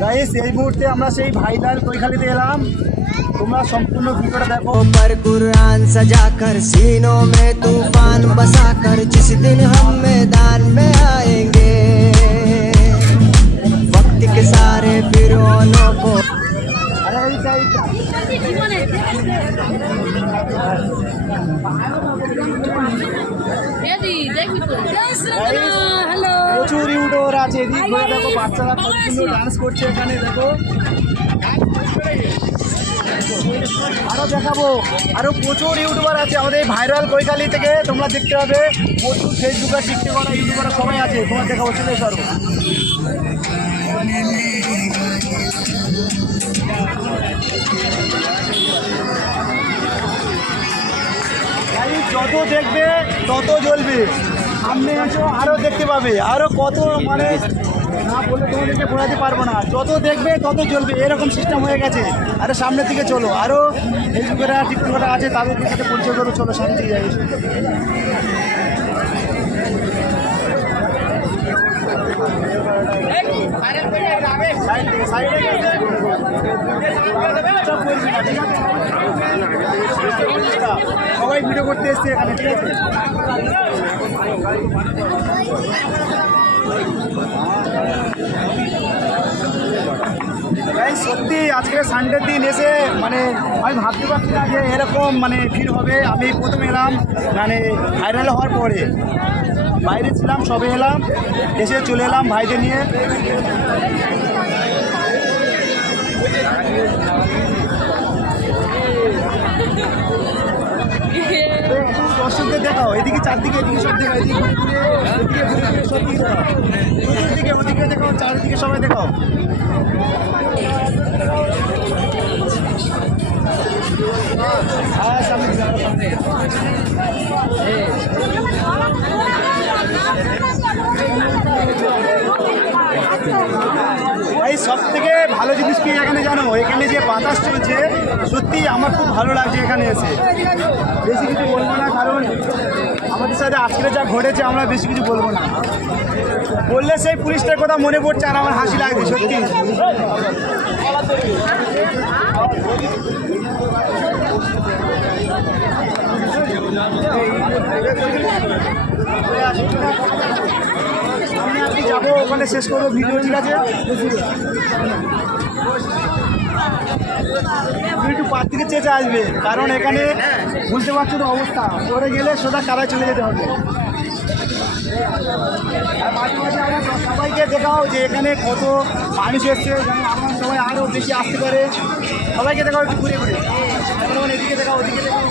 Guys এই মুহূর্তে আমরা সেই ভাইরাল কৈখালিতে এলাম, তোমরা সম্পূর্ণ ভিডিওটা দেখো। पर कुरान सजा कर सीनों में तूफान बसा कर जिस दिन हम मैदान में आएंगे वक्त के सारे फिरौनों को প্রচুর ইউটিউবার আছে, এদিক ঘুরে দেখো বাচ্চারা কত সুন্দর ডান্স করছে এখানে দেখো। আরো দেখাবো, আরো প্রচুর ইউটিউবার আছে আমাদের ভাইরাল কৈখালি থেকে, তোমরা দেখতে পাবে প্রচুর ফেসবুক আর টিকটক করা ইউটিউবার সবাই আছে, তোমার দেখাবো, চলে এসো। যত দেখবে তত জ্বলবে, সামনে আসো আরো দেখতে পাবে, আরো কত মানে না বলে তোমাদেরকে বোঝাতে পারবো না, যত দেখবে তত জ্বলবে, এরকম সিস্টেম হয়ে গেছে। আরে সামনের দিকে চলো, আরো ফেসবুকেরা টিকটকাররা আছে তাদের সাথে পরিচয় করো, চলো সামনে দিকে যাই। সবাই ভিডিও করতে এসছে এখানে, ঠিক আছে? সত্যি আজকে সানডের দিন এসে মানে আমি ভাবতে পারছি না যে এরকম মানে ভিড় হবে। আমি প্রথম এলাম মানে ভাইরাল হওয়ার পরে, বাইরে ছিলাম, সবে এলাম, এসে চলে এলাম ভাইদের নিয়ে। দর্শকদের দেখাও, এদিকে চারদিকে, এদিকে সব দেখাও, এদিকে ঘুরে ঘুরে, এদিকে ঘুরে ঘুরে সব দিকে দেখাও, চতুর্দিকে ওদিকে দেখাও, চারিদিকে সবাই দেখাও। ভাই সব থেকে ভালো জিনিস কি এখানে জানো, এখানে যে বাতাস চলছে সত্যি আমার খুব ভালো লাগছে এখানে এসে। বেশি কিছু বলবো না, কারণ আমাদের সাথে আজকে যা ঘটেছে আমরা বেশি কিছু বলবো না, বললে সেই পুলিশটার কথা মনে পড়ছে আর আমার হাসি লাগছে সত্যি। আমি আর কি যাবো, ওখানে শেষ করবো ভিডিও, ঠিক আছে? একটু পার থেকে চেঁচে আসবে, কারণ এখানে বুঝতে পারছো তো অবস্থা, পরে গেলে সোজা কারায় চলে যেতে হবে। আর মাঝে মাঝে আমরা সবাইকে দেখাও যে এখানে কত মানুষ এসছে, যেন আমার সবাই আরও বেশি আসতে পারে। সবাইকে দেখাও একটু ঘুরে ঘুরে, এখন এদিকে দেখাও, ওদিকে দেখাও।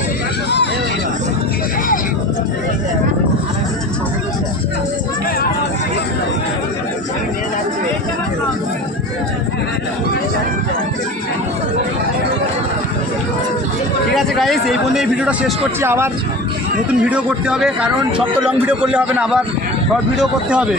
ঠিক আছে গাইস, এই পর্যন্ত এই ভিডিওটা শেষ করছি, আবার নতুন ভিডিও করতে হবে, কারণ সব তো লং ভিডিও করলে হবে না, আবার শর্ট ভিডিও করতে হবে।